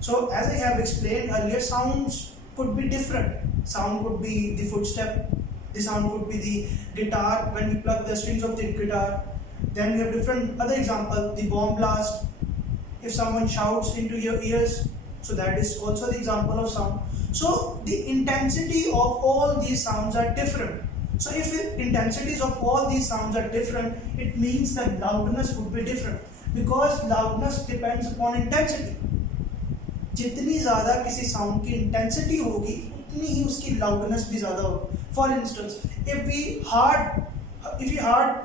So as I have explained earlier, sounds could be different. Sound could be the footstep, the sound could be the guitar when we plug the strings of the guitar. Then we have different other example, the bomb blast, if someone shouts into your ears, so that is also the example of sound. So the intensity of all these sounds are different. So if the intensities of all these sounds are different, it means that loudness would be different, because loudness depends upon intensity. जितनी ज़्यादा किसी sound की intensity होगी उतनी ही उसकी loudness भी ज़्यादा होगी. For instance, if we hard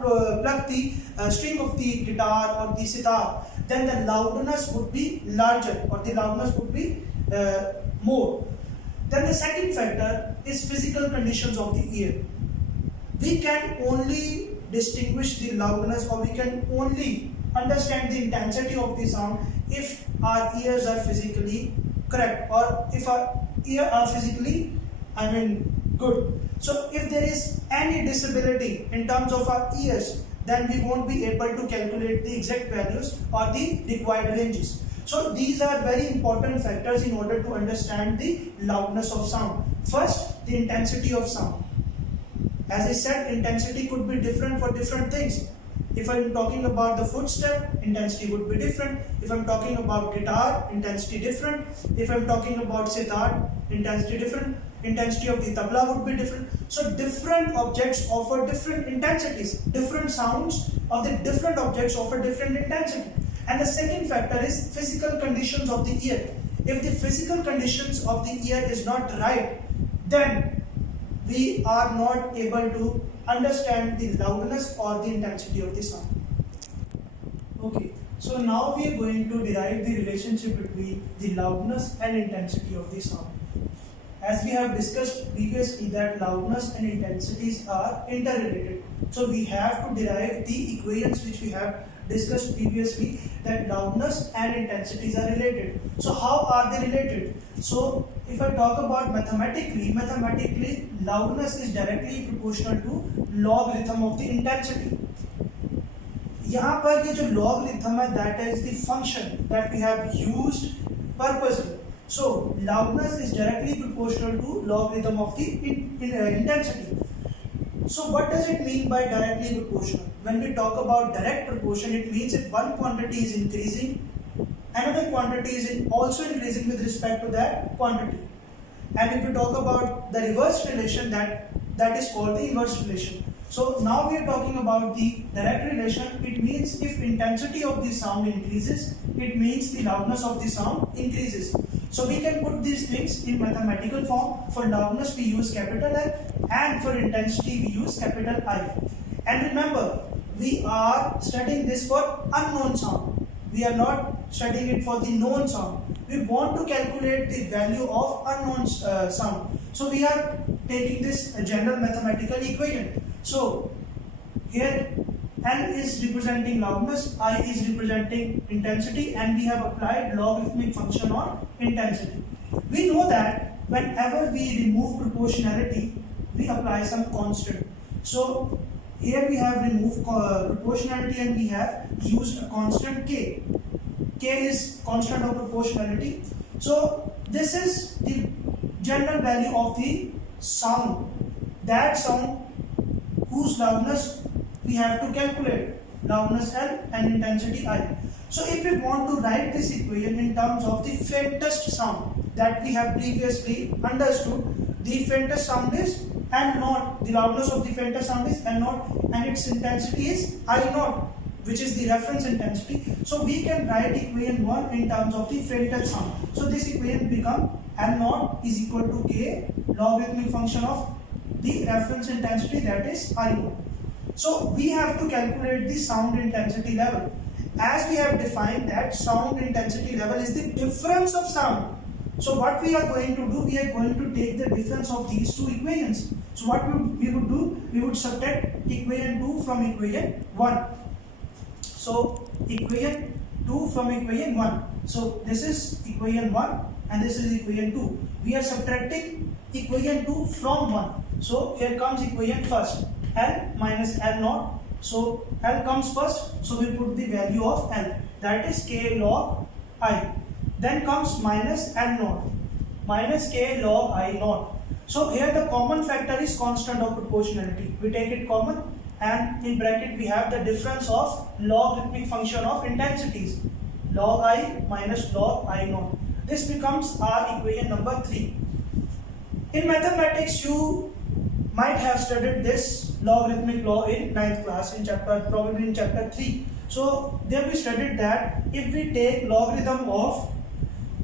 plug the string of the guitar or the sitar, then the loudness would be larger, or the loudness would be more. Then the second factor is physical conditions of the ear. We can only distinguish the loudness, or we can only understand the intensity of the sound if our ears are physically correct, or if our ears are physically, good. So if there is any disability in terms of our ears, then we won't be able to calculate the exact values or the required ranges. So these are very important factors in order to understand the loudness of sound. First, the intensity of sound. As I said, intensity could be different for different things. If I'm talking about the footstep, intensity would be different. If I'm talking about guitar, intensity different. If I'm talking about sitar, intensity different. Intensity of the tabla would be different. So different objects offer different intensities. Different sounds of the different objects offer different intensity. And the second factor is physical conditions of the ear. If the physical conditions of the ear is not right, then we are not able to understand the loudness or the intensity of the sound. Okay, so now we are going to derive the relationship between the loudness and intensity of the sound. As we have discussed previously that loudness and intensities are interrelated. So we have to derive the equations which we have discussed previously, that loudness and intensities are related. So how are they related? So if I talk about mathematically, loudness is directly proportional to logarithm of the intensity. यहाँ पर ये जो logarithm है, that is the function that we have used purposely. So loudness is directly proportional to logarithm of the intensity. So what does it mean by directly proportional? When we talk about direct proportion, it means if one quantity is increasing, another quantity is also increasing with respect to that quantity. And if we talk about the reverse relation, that is called the inverse relation. So now we are talking about the direct relation. It means if intensity of the sound increases, it means the loudness of the sound increases. So we can put these things in mathematical form. For loudness we use capital L, and for intensity we use capital I. And remember, we are studying this for unknown sound. We are not studying it for the known sound. We want to calculate the value of unknown sound. So we are taking this general mathematical equation. So here L is representing loudness, I is representing intensity, and we have applied logarithmic function on intensity. We know that whenever we remove proportionality, we apply some constant. So here we have removed proportionality and we have used a constant K. K is constant of proportionality. So this is the general value of the sound. That sound whose loudness we have to calculate, loudness L and intensity I. So if we want to write this equation in terms of the faintest sound that we have previously understood, the faintest sound is N0, the loudness of the faintest sound is N0, and its intensity is I0, which is the reference intensity. So we can write equation 1 in terms of the faintest sound. So this equation becomes N0 is equal to K logarithmic function of the reference intensity, that is I0. So we have to calculate the sound intensity level. As we have defined that sound intensity level is the difference of sound. So what we are going to do, we are going to take the difference of these two equations. So what we would do, we would subtract equation 2 from equation 1. So equation 2 from equation 1. So this is equation 1 and this is equation 2. We are subtracting equation 2 from 1. So here comes equation first, L minus L0. So L comes first, so we put the value of L, that is K log I. Then comes minus n naught, minus k log I naught. So here the common factor is constant of proportionality. We take it common, and in bracket we have the difference of logarithmic function of intensities, log I minus log I naught. This becomes our equation number 3. In mathematics, you might have studied this logarithmic law in 9th class, in probably in chapter 3. So there we studied that if we take logarithm of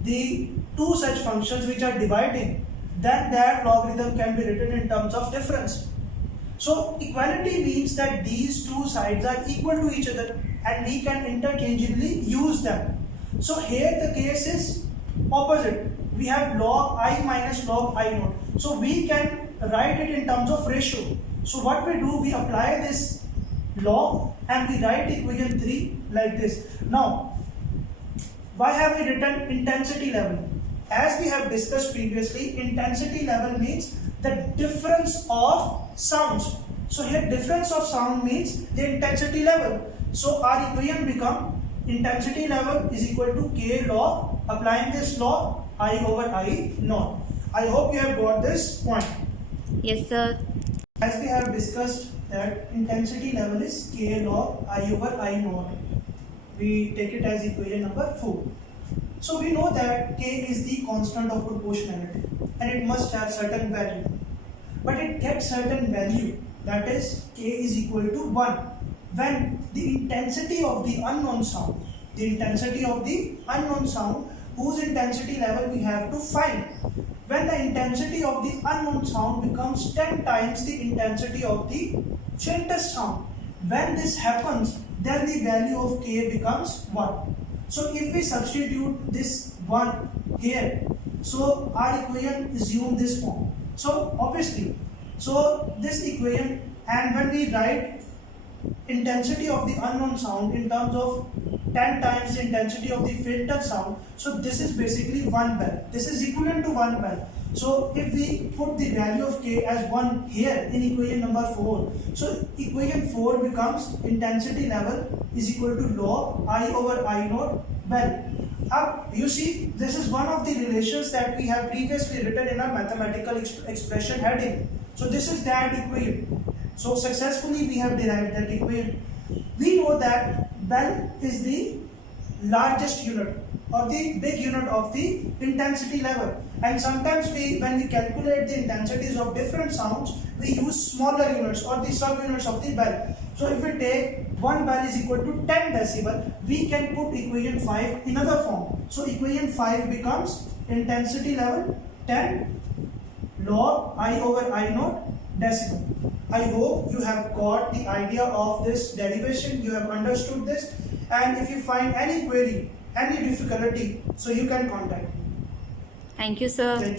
the two such functions which are dividing, then that logarithm can be written in terms of difference. So equality means that these two sides are equal to each other and we can interchangeably use them. So here the case is opposite. We have log I minus log I naught. So we can write it in terms of ratio. So what we do, we apply this law and we write equation 3 like this. Now, why have we written intensity level? As we have discussed previously, intensity level means the difference of sounds. So here difference of sound means the intensity level. So our equation become intensity level is equal to k log, applying this law, I over I naught. I hope you have got this point. Yes, sir. As we have discussed that intensity level is k log I over I naught. We take it as equation number 4. So we know that k is the constant of proportionality and it must have certain value. But it gets certain value, that is k is equal to 1 when the intensity of the unknown sound, whose intensity level we have to find. When the intensity of the unknown sound becomes 10 times the intensity of the faintest sound, when this happens, then the value of k becomes 1. So if we substitute this 1 here, so our equation assume this form. So obviously, so this equation, and when we write intensity of the unknown sound in terms of 10 times the intensity of the filtered sound, so this is basically 1 bell. This is equivalent to 1 bell. So if we put the value of k as 1 here in equation number 4, so equation 4 becomes intensity level is equal to log I over I naught bell. You see, this is one of the relations that we have previously written in our mathematical expression heading. So this is that equation. So successfully we have derived that equation. We know that bell is the largest unit or the big unit of the intensity level, and sometimes when we calculate the intensities of different sounds, we use smaller units or the subunits of the bell. So if we take 1 bell is equal to 10 decibel, we can put equation 5 in another form. So equation 5 becomes intensity level 10 log I over I naught decibel. I hope you have got the idea of this derivation, you have understood this, and if you find any query, any difficulty, so you can contact me. Thank you, sir. Thank you.